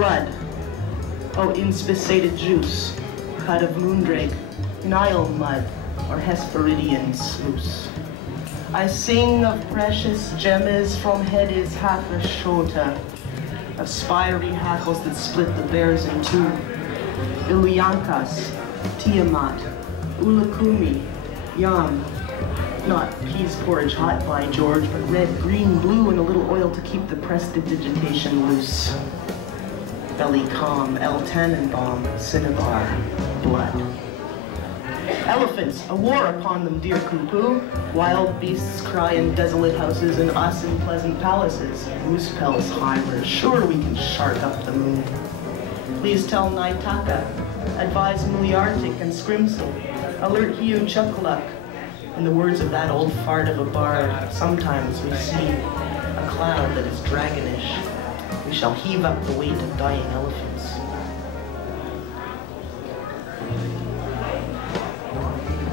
Blood, O inspissated juice, cut of moondrake, Nile mud, or Hesperidian sluice. I sing of precious gemmes from Hedes Hathashota, of spiry hackles that split the bears in two, Ilyankas, Tiamat, Ulakumi, Yam, not peas porridge hot by George, but red, green, blue, and a little oil to keep the prestidigitation loose. Belly calm, El Tannenbaum, Cinnabar, blood. Elephants, a war upon them, dear cuckoo. Wild beasts cry in desolate houses and us in pleasant palaces. Moose pelts hivers, sure we can shark up the moon. Please tell Naitaka, advise Muliartic and Scrimsel, alert Hugh Chuckaluk. In the words of that old fart of a bard, sometimes we see a cloud that is dragonish. We shall heave up the weight of dying elephants.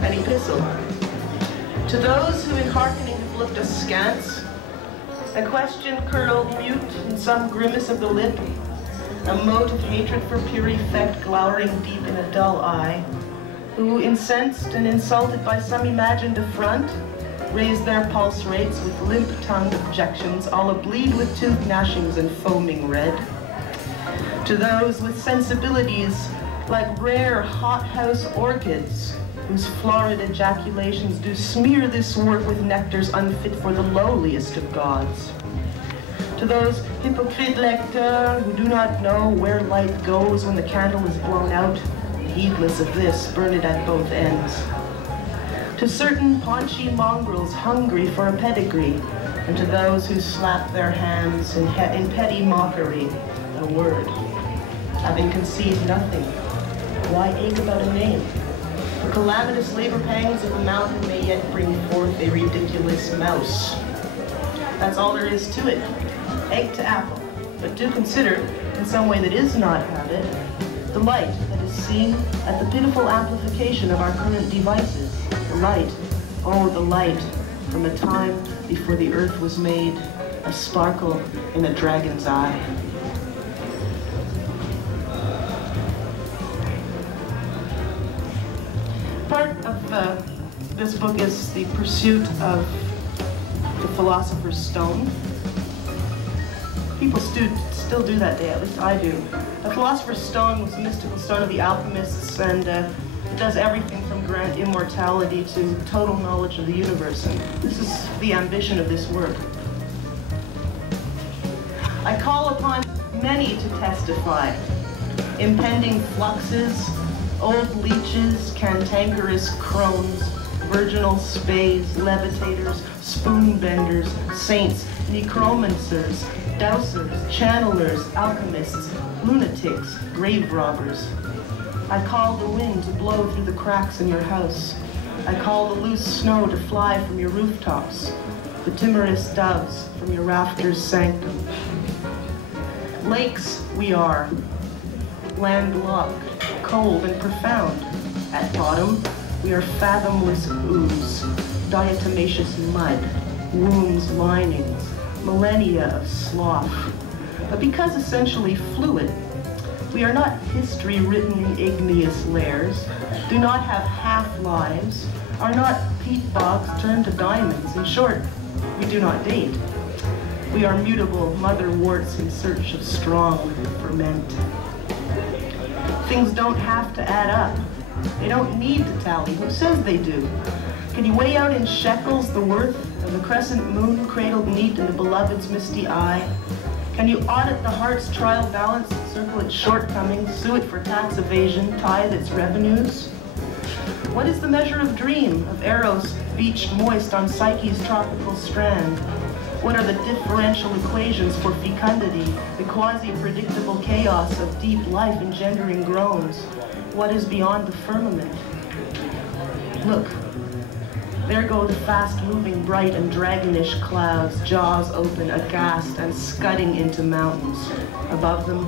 An epistle. To those who in hearkening have looked askance, a question curled mute in some grimace of the lip, a mote of hatred for pure effect glowering deep in a dull eye, who, incensed and insulted by some imagined affront, raised their pulse rates with limp-tongued objections, all ableed with tooth gnashings and foaming red. To those with sensibilities like rare hothouse orchids, whose florid ejaculations do smear this work with nectars unfit for the lowliest of gods. To those hypocrite lecteurs who do not know where light goes when the candle is blown out, heedless of this, burn it at both ends. To certain paunchy mongrels hungry for a pedigree, and to those who slap their hands in petty mockery, a word. Having conceived nothing, why ache about a name? The calamitous labor pangs of the mountain may yet bring forth a ridiculous mouse. That's all there is to it. Egg to apple. But do consider, in some way that is not habit, the light that is seen at the pitiful amplification of our current devices. The light, oh the light, from a time before the earth was made, a sparkle in a dragon's eye. Part of this book is the pursuit of the philosopher's stone. People still do that day, at least I do. The philosopher's stone was the mystical stone of the alchemists, and it does everything from grant immortality to total knowledge of the universe. And this is the ambition of this work. I call upon many to testify. Impending fluxes, old leeches, cantankerous crones, virginal spays, levitators, spoon benders, saints, necromancers, dowsers, channelers, alchemists, lunatics, grave robbers. I call the wind to blow through the cracks in your house. I call the loose snow to fly from your rooftops, the timorous doves from your rafters' sanctum. Lakes we are, landlocked, cold and profound. At bottom, we are fathomless ooze, diatomaceous mud, wombs, linings, millennia of sloth. But because essentially fluid, we are not history written in igneous layers, do not have half-lives, are not peat bogs turned to diamonds. In short, we do not date. We are mutable mother-worts in search of strong ferment. Things don't have to add up. They don't need to tally. Who says they do? Can you weigh out in shekels the worth of the crescent moon cradled neat in the beloved's misty eye? Can you audit the heart's trial balance, circle its shortcomings, sue it for tax evasion, tithe its revenues? What is the measure of dream, of Eros beached moist on Psyche's tropical strand? What are the differential equations for fecundity, the quasi-predictable chaos of deep life engendering groans? What is beyond the firmament? Look, there go the fast-moving, bright and dragonish clouds, jaws open, aghast, and scudding into mountains. Above them,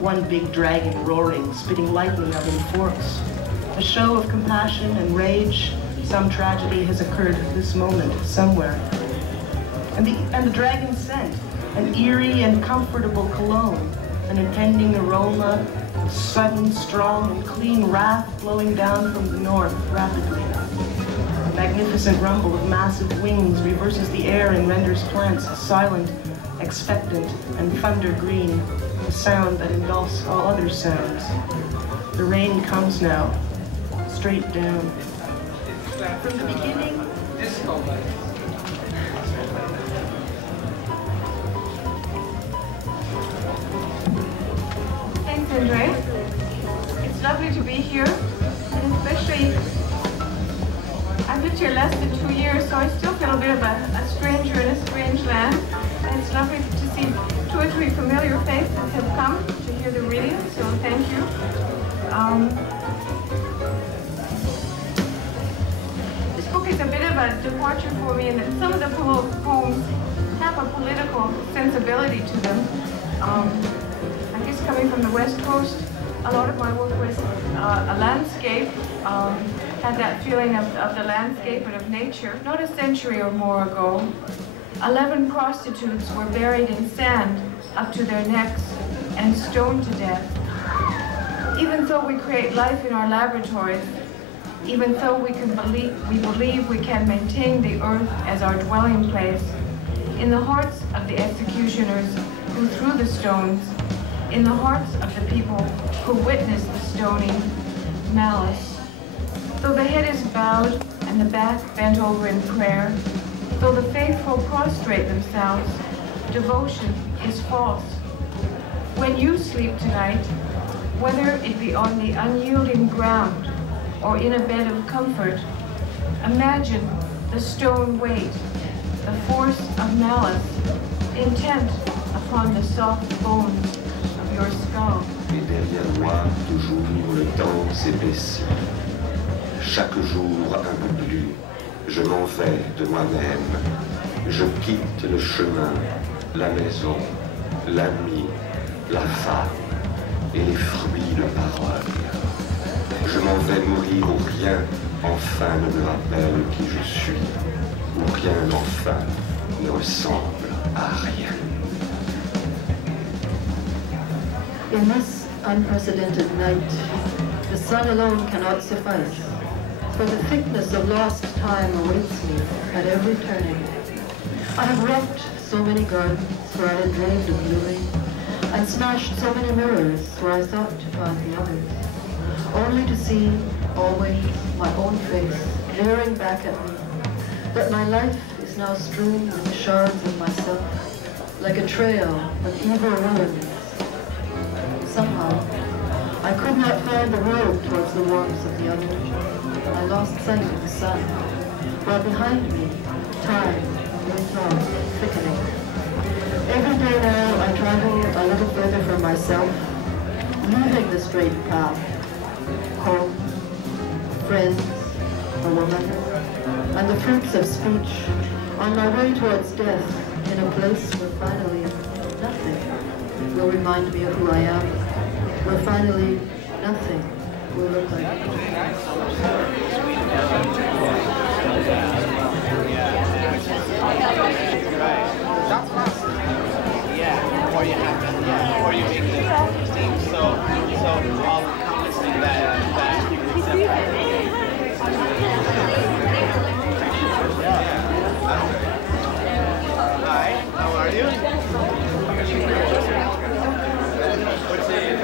one big dragon roaring, spitting lightning out in forks. A show of compassion and rage. Some tragedy has occurred this moment, somewhere. And the dragon scent, an eerie and comfortable cologne, an impending aroma, sudden, strong, and clean wrath blowing down from the north rapidly. A magnificent rumble of massive wings reverses the air and renders plants silent, expectant, and thunder green, a sound that engulfs all other sounds. The rain comes now, straight down. From the beginning, Thanks, Andre. It's lovely to be here, and especially I've lived here less than 2 years, so I still feel a bit of a stranger in a strange land. And it's lovely to see 2 or 3 familiar faces have come to hear the reading, so thank you. This book is a bit of a departure for me in that some of the poems have a political sensibility to them. I guess coming from the West Coast, a lot of my work was a landscape, had that feeling of the landscape and of nature. Not a century or more ago, 11 prostitutes were buried in sand up to their necks and stoned to death. Even though we create life in our laboratories, even though we believe we can maintain the earth as our dwelling place, in the hearts of the executioners who threw the stones, in the hearts of the people who witnessed the stoning, malice. Though the head is bowed and the back bent over in prayer, though the faithful prostrate themselves, devotion is false. When you sleep tonight, whether it be on the unyielding ground or in a bed of comfort, imagine the stone weight, the force of malice, intent upon the soft bones of your skull. Et derrière moi, toujours, le temps s'épaissit. Chaque jour un peu plus, je m'en vais de moi-même. Je quitte le chemin, la maison, l'ami, la femme et les fruits de parole. Je m'en vais mourir où rien, enfin, ne me rappelle qui je suis, où rien, enfin, ne ressemble à rien. In this unprecedented night, the sun alone cannot suffice, for the thickness of lost time awaits me at every turning. I have wrecked so many gardens where I had dreamed of blooming, and smashed so many mirrors where I thought to find the others, only to see, always, my own face glaring back at me, that my life is now strewn with shards of myself, like a trail of evil ruins. Somehow, I could not find the road towards the warmth of the other. I lost sight of the sun, while behind me, time went on, thickening. Every day now, I travel a little further from myself, leaving the straight path. Home, friends, a woman, and the fruits of speech, on my way towards death, in a place where finally nothing will remind me of who I am, where finally nothing will look like me. That's fast. Yeah, before you have to, before you make the team. So all the comments that you can accept. Hi, how are you? What's it?